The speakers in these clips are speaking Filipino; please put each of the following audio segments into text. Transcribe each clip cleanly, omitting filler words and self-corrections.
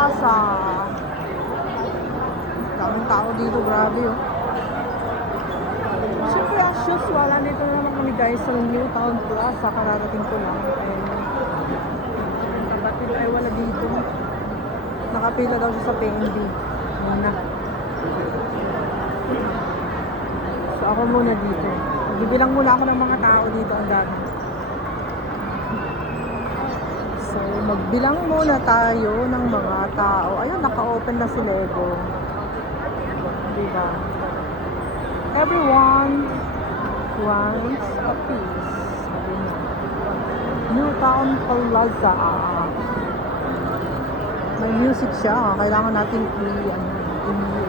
Plaza. Daming tao dito, grabe oh. Siyempre as usual, nandito na naman kami guys sa New Town Plaza. Kararating ko lang. Kapatid ay wala dito. Nakapila daw siya sa PNB. Muna. So ako muna dito. Bibilang muna ako ng mga tao dito. Ang dami. So magbilang muna tayo ng mga tao. Ayun, naka-open na si Lego. Diba? Everyone wants a piece. Sabi niya. New Town Plaza. May music siya. Kailangan natin i-mute. Ingay.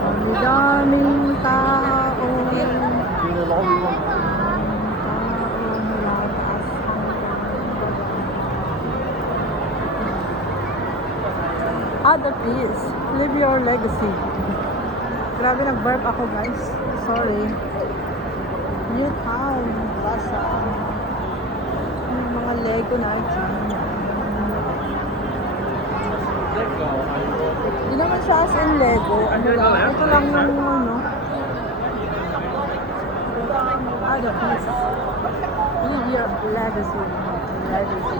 Ang daming tao. Other piece. Live your legacy. Grabe, nag-burp ako guys. Sorry. New Town Plaza. Yung mga Lego na item. Hindi naman siya as in Lego. Ano lang? Ito lang yung ano. Other piece. Live your legacy. Legacy.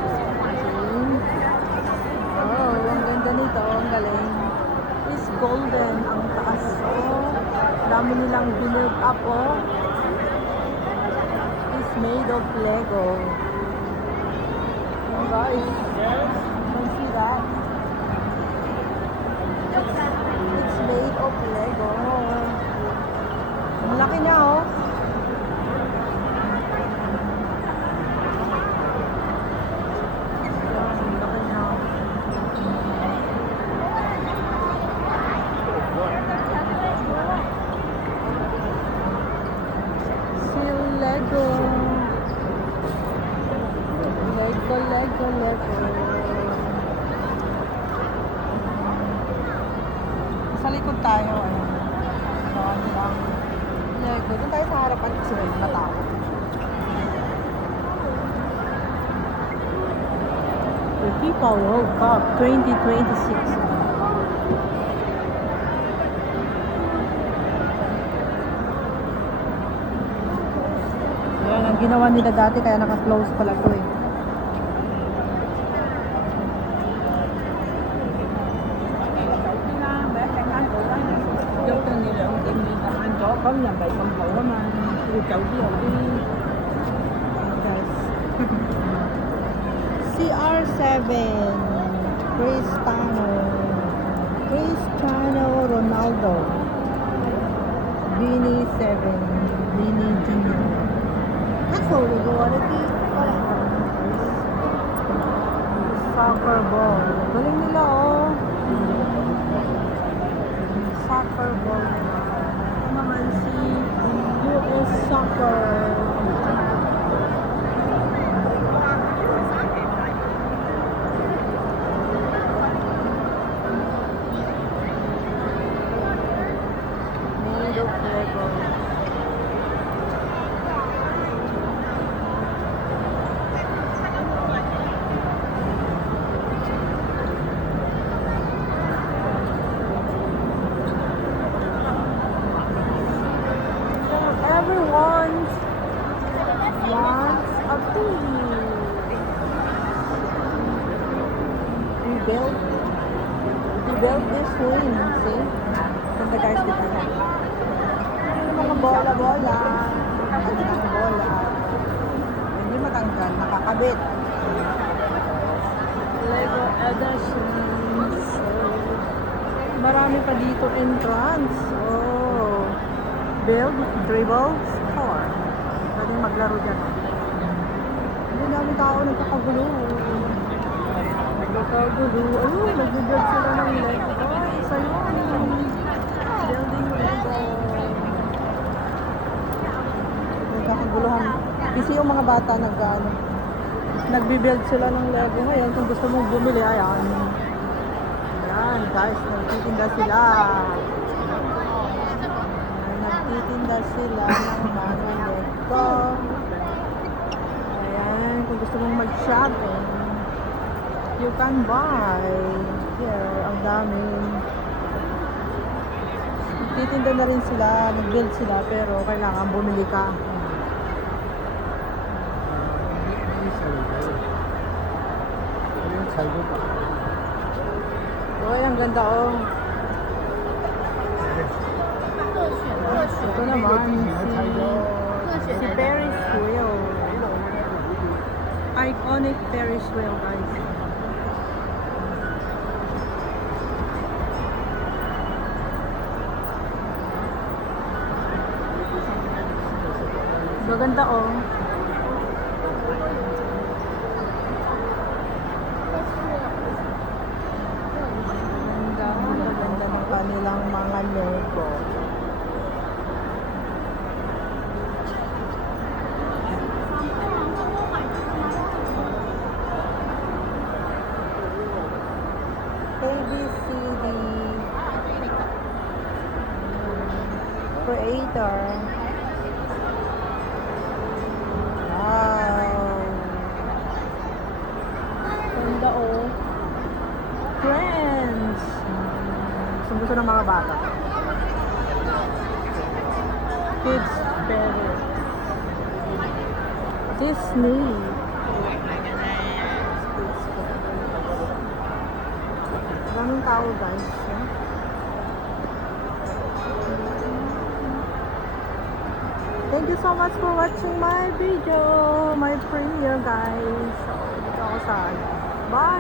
Oh, ang ganda nito. Ang galing. Is golden ang taas. Oh, dami nilang build up. Oh, is made of Lego. Oh guys, you can see that. It's made of Lego. Ang laki niya, oh. Lego. Sa likod tayo, ano lang. Lego. Doon tayo sa harapan kasi may mga tao. The FIFA World Cup 2026. Yan ang ginawa nila dati kaya naka-close pala to eh. Không làm vậy không khổ mà tôi chậu đi rồi đi. CR7 Cristiano Ronaldo Vini 7 Vini Junior. That's all we go on it. Soccer ball. Galing nila oh. Soccer ball. Naman si US Soccer. Made of Lego. Everyone wants a piece. We built this wing, see? Ganda guys, di ba? Mga bola-bola. Ang bola. Hindi matanggal, nakakabit. Lego editions. Marami pa dito entrance. Oh. Build, dribble, score. Pwede maglaro dyan. Hindi namin tao nagkakagulo. Nagkakagulo. Ayun, nag-build sila ng Lego. Ay, isa yun. Building Lego. Nagkakaguluhan. Kasi yung mga bata nagbi-build sila ng Lego ngayon. Kung gusto mong bumili, ayan. Ayan, guys, nagtitinda sila. Ayan, nagtitinda sila ng mga Lego. Ayan, kung gusto mong mag-shopping, you can buy. Here, ang dami. Nagtitinda na rin sila, nag-build sila, pero kailangan bumili ka. Uy, ang ganda oh. Ito naman, si Ferris wheel. Iconic Ferris wheel, guys. Maganda oh. Ganda ng kanilang mga Lego. ABCD Creator. Wow. Ganda oh. Friends. Gusto ng mga bata. Kids better. Disney. Maraming tao, guys. Yeah? Thank you so much for watching my video. My premiere, guys. So, dito ako sa bye.